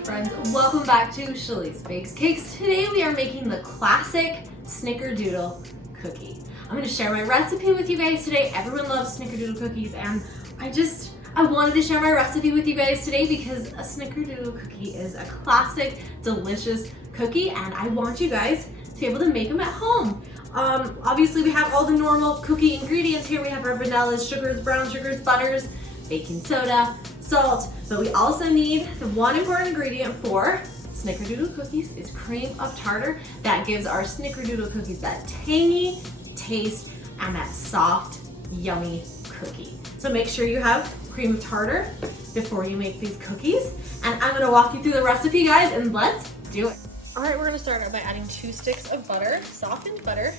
cake friends, welcome back to Shalee's Bakes Cakes. Today we are making the classic Snickerdoodle cookie. I'm going to share my recipe with you guys today. Everyone loves Snickerdoodle cookies, and I wanted to share my recipe with you guys today because a Snickerdoodle cookie is a classic, delicious cookie, and I want you guys to be able to make them at home. Obviously we have all the normal cookie ingredients here. We have our vanillas, sugars, brown sugars, butters, baking soda, salt, but we also need the one important ingredient for Snickerdoodle cookies is cream of tartar. That gives our Snickerdoodle cookies that tangy taste and that soft, yummy cookie. So make sure you have cream of tartar before you make these cookies. And I'm gonna walk you through the recipe, guys, and let's do it. All right, we're gonna start out by adding 2 sticks of butter, softened butter,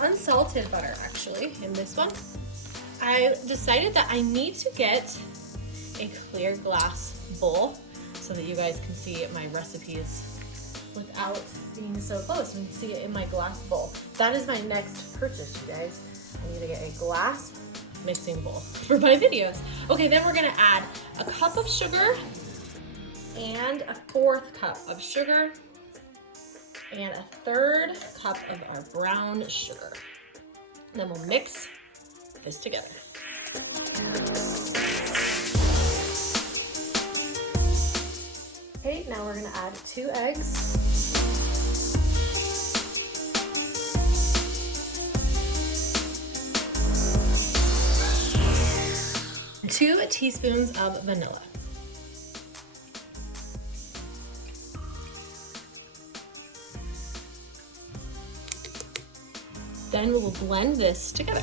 unsalted butter actually, in this one. I decided that I need to get a clear glass bowl so that you guys can see my recipes without being so close. You can see it in my glass bowl. That is my next purchase, you guys. I need to get a glass mixing bowl for my videos. Okay, then we're gonna add a cup of sugar and a 4th cup of sugar and a 3rd cup of our brown sugar. And then we'll mix this together. Okay, now we're gonna add 2 eggs. 2 teaspoons of vanilla. Then we will blend this together.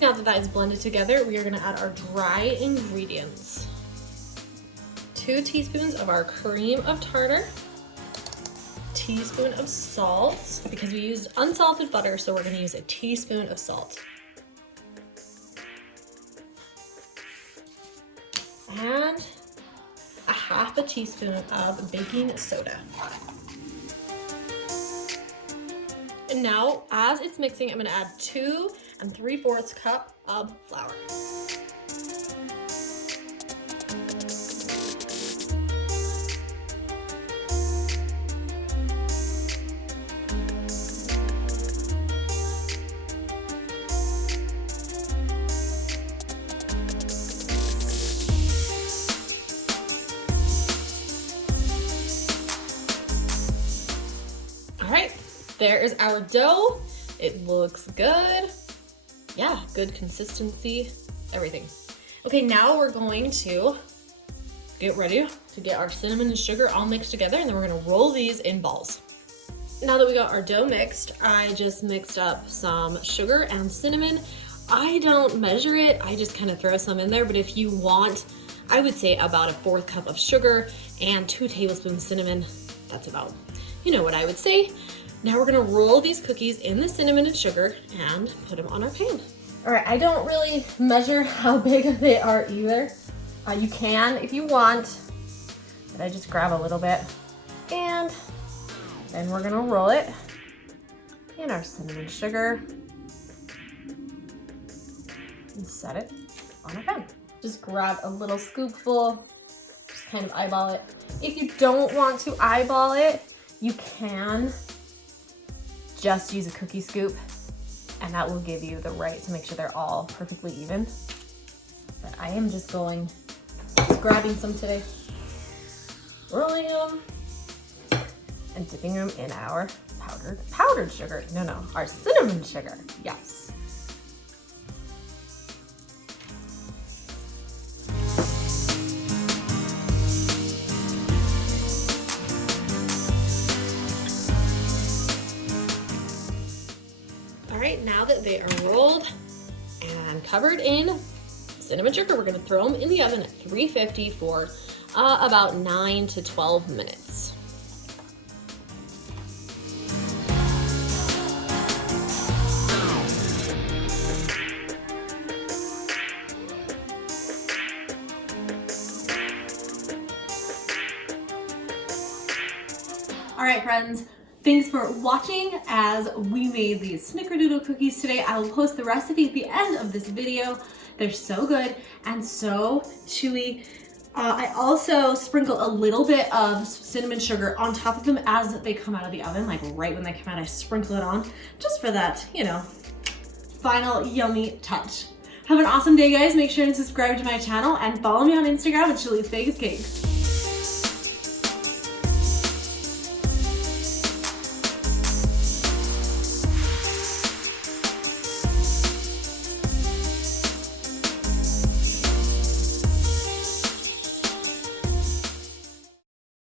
Now that is blended together, we are going to add our dry ingredients. 2 teaspoons of our cream of tartar, teaspoon of salt, because we used unsalted butter, so we're going to use a teaspoon of salt. And a 1/2 teaspoon of baking soda. And now, as it's mixing, I'm going to add 2 3/4 cup of flour. All right, there is our dough. It looks good. Yeah, good consistency, everything. Okay, now we're going to get ready to get our cinnamon and sugar all mixed together, and then we're gonna roll these in balls. Now that we got our dough mixed, I just mixed up some sugar and cinnamon. I don't measure it, I just kind of throw some in there, but if you want, I would say about a 4th cup of sugar and 2 tablespoons cinnamon. That's about, you know what I would say. Now we're gonna roll these cookies in the cinnamon and sugar and put them on our pan. All right, I don't really measure how big they are either. You can if you want, but I just grab a little bit. And then we're gonna roll it in our cinnamon sugar and set it on our pan. Just grab a little scoopful, just kind of eyeball it. If you don't want to eyeball it, you can just use a cookie scoop, and that will give you the right to make sure they're all perfectly even. But I am just grabbing some today, rolling them, and dipping them in our powdered sugar. No, our cinnamon sugar, yes. Alright, now that they are rolled and covered in cinnamon sugar, we're going to throw them in the oven at 350 for about 9 to 12 minutes. All right, friends, thanks for watching as we made these Snickerdoodle cookies today. I will post the recipe at the end of this video. They're so good and so chewy. I also sprinkle a little bit of cinnamon sugar on top of them as they come out of the oven, like right when they come out, I sprinkle it on just for that, you know, final yummy touch. Have an awesome day, guys. Make sure and subscribe to my channel and follow me on Instagram at Chili's Bakes Cakes.